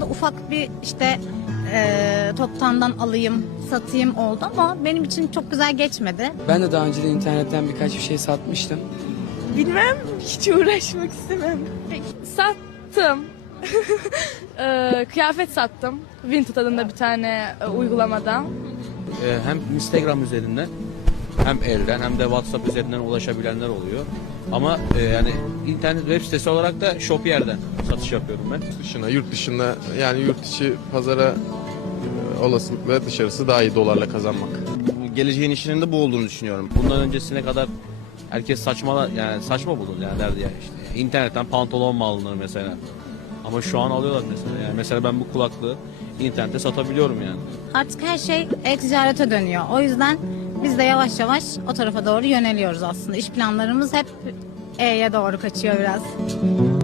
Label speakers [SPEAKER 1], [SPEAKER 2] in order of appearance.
[SPEAKER 1] ufak bir işte toptandan alayım, satayım oldu ama benim için çok güzel geçmedi.
[SPEAKER 2] Ben de daha önce de internetten birkaç bir şey satmıştım.
[SPEAKER 3] Bilmem, hiç uğraşmak istemem.
[SPEAKER 4] Sattım. Kıyafet sattım. Vinted adında bir tane uygulamada.
[SPEAKER 5] Hem Instagram üzerinden hem elden hem de WhatsApp üzerinden ulaşabilenler oluyor. Ama yani internet web sitesi olarak da Shopier'den satış yapıyorum ben.
[SPEAKER 6] Yurt dışında yani yurt içi pazara olasılıkla dışarısı daha iyi dolarla kazanmak.
[SPEAKER 5] Geleceğin işinin de bu olduğunu düşünüyorum. Bundan öncesine kadar herkes saçma bulur yani derdi ya işte. İnternetten pantolon mu alınır mesela? Ama şu an alıyorlar mesela. Yani mesela ben bu kulaklığı internette satabiliyorum yani.
[SPEAKER 1] Artık her şey e-ticarete dönüyor. O yüzden biz de yavaş yavaş o tarafa doğru yöneliyoruz aslında. İş planlarımız hep E'ye doğru kaçıyor biraz.